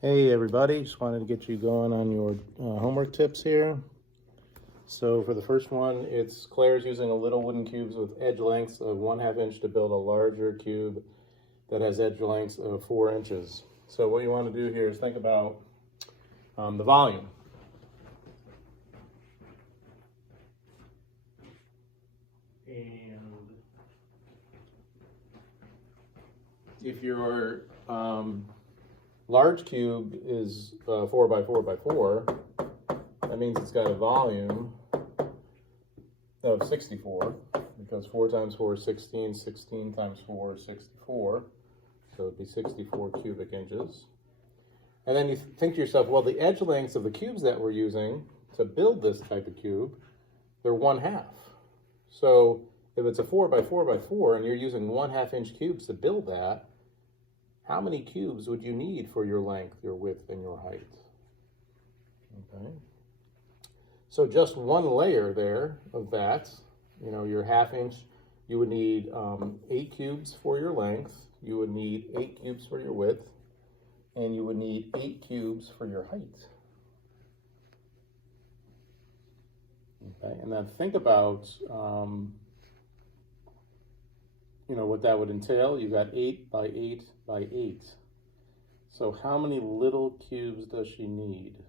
Hey everybody, just wanted to get you going on your homework tips here. So for the first one, it's Claire's using a little wooden cubes with edge lengths of 1/2 inch to build a larger cube that has edge lengths of 4 inches. So what you want to do here is think about the volume. And if your large cube is 4 by 4 by 4, that means it's got a volume of 64, because 4 times 4 is 16, 16 times 4 is 64, so it'd be 64 cubic inches. And then you think to yourself, well, the edge lengths of the cubes that we're using to build this type of cube, they're 1/2. So if it's a 4 by 4 by 4 and you're using 1/2 inch cubes to build that, how many cubes would you need for your length, your width, and your height? Okay. So just one layer there of that, your 1/2 inch, you would need 8 cubes for your length, you would need 8 cubes for your width, and you would need 8 cubes for your height. Okay, and then think about, what that would entail. You've got 8 by 8 by 8. So how many little cubes does she need?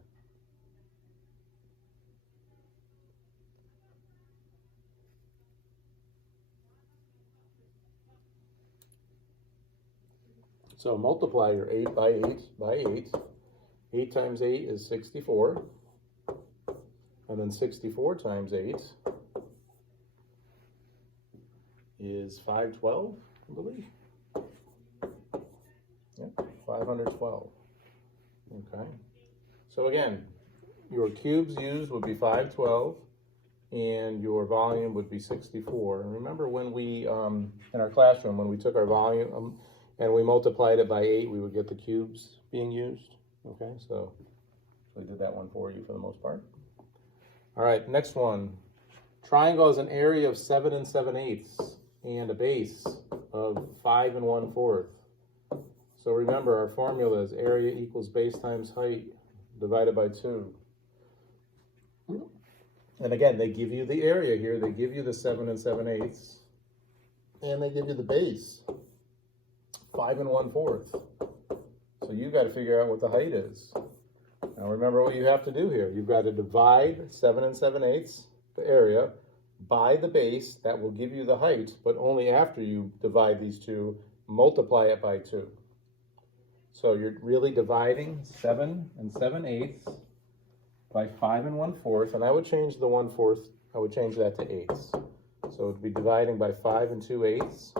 So multiply your 8 by 8 by 8. 8 times 8 is 64. And then 64 times 8 is 512, I believe. Yep, 512. Okay. So again, your cubes used would be 512, and your volume would be 64. And remember when we, in our classroom, when we took our volume and we multiplied it by 8, we would get the cubes being used. Okay, so we did that one for you for the most part. All right, next one. Triangle has an area of 7 7/8 and a base of 5 1/4. So remember, our formula is area equals base times height divided by 2. And again, they give you the area here. They give you the 7 7/8, and they give you the base, 5 1/4. So you got to figure out what the height is. Now remember what you have to do here. You've got to divide 7 7/8, the area, by the base. That will give you the height, but only after you divide these two, multiply it by 2. So you're really dividing 7 7/8 by 5 1/4, and I would change the 1/4, I would change that to 8ths. So it would be dividing by 5 2/8.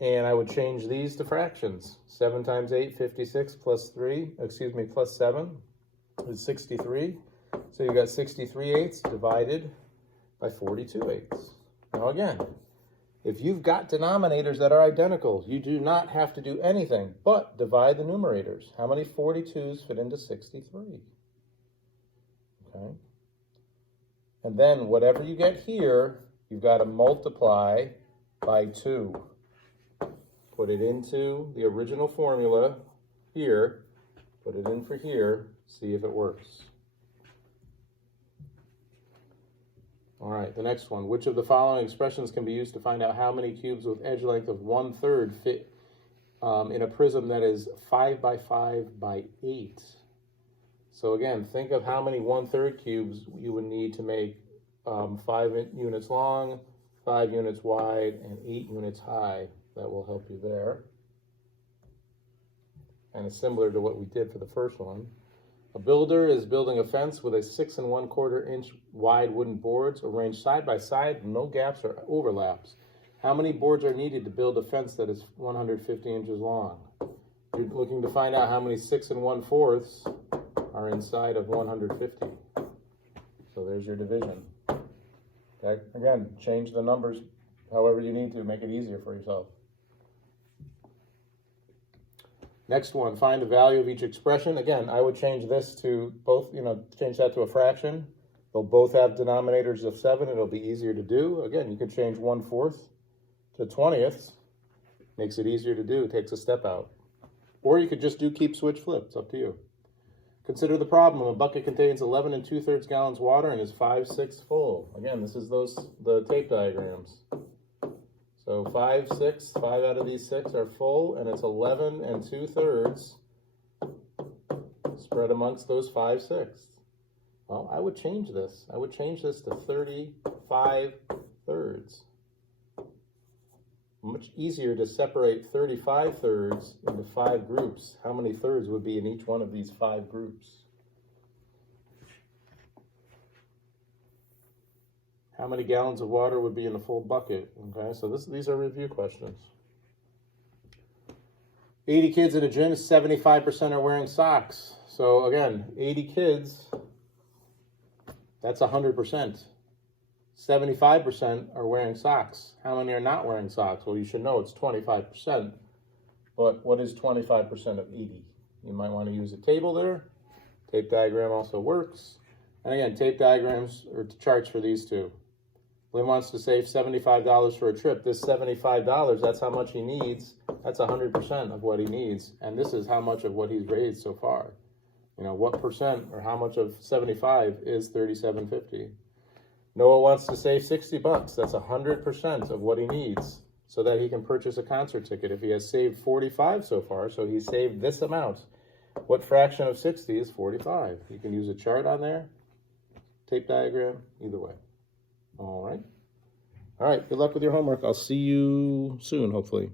And I would change these to fractions. 7 times 8, 56, plus 7 is 63. So you got 63/8 divided by 42/8. Now again, if you've got denominators that are identical, you do not have to do anything but divide the numerators. How many 42s fit into 63? Okay. And then whatever you get here, you've got to multiply by 2. Put it into the original formula here, put it in for here, see if it works. All right, the next one. Which of the following expressions can be used to find out how many cubes with edge length of 1/3 fit in a prism that is 5 by 5 by 8? So again, think of how many 1/3 cubes you would need to make 5 units long, 5 units wide, and 8 units high. That will help you there. And it's similar to what we did for the first one. A builder is building a fence with a 6 1/4 inch wide wooden boards arranged side by side, no gaps or overlaps. How many boards are needed to build a fence that is 150 inches long? You're looking to find out how many 6 1/4 are inside of 150. So there's your division. Okay? Again, change the numbers however you need to make it easier for yourself. Next one, find the value of each expression. Again, I would change this to both, change that to a fraction. They'll both have denominators of 7. It'll be easier to do. Again, you could change 1/4 to 20ths. Makes it easier to do, takes a step out. Or you could just do keep, switch, flip. It's up to you. Consider the problem. A bucket contains 11 2/3 gallons water and is 5/6 full. Again, this is the tape diagrams. So 5/6, 5 out of these 6 are full, and it's 11 2/3 spread amongst those 5/6. Well, I would change this. I would change this to 35/3. Much easier to separate 35/3 into 5 groups. How many thirds would be in each one of these 5 groups? How many gallons of water would be in a full bucket? Okay, so these are review questions. 80 kids in a gym, 75% are wearing socks. So again, 80 kids, that's 100%. 75% are wearing socks. How many are not wearing socks? Well, you should know it's 25%. But what is 25% of 80? You might want to use a table there. Tape diagram also works. And again, tape diagrams or charts for these two. Lynn wants to save $75 for a trip. This $75, that's how much he needs. That's 100% of what he needs. And this is how much of what he's raised so far. You know, what percent or how much of 75 is $37.50? Noah wants to save $60. That's 100% of what he needs so that he can purchase a concert ticket. If he has saved 45 so far, so he saved this amount. What fraction of 60 is 45? You can use a chart on there, tape diagram, either way. All right. All right, good luck with your homework. I'll see you soon, hopefully.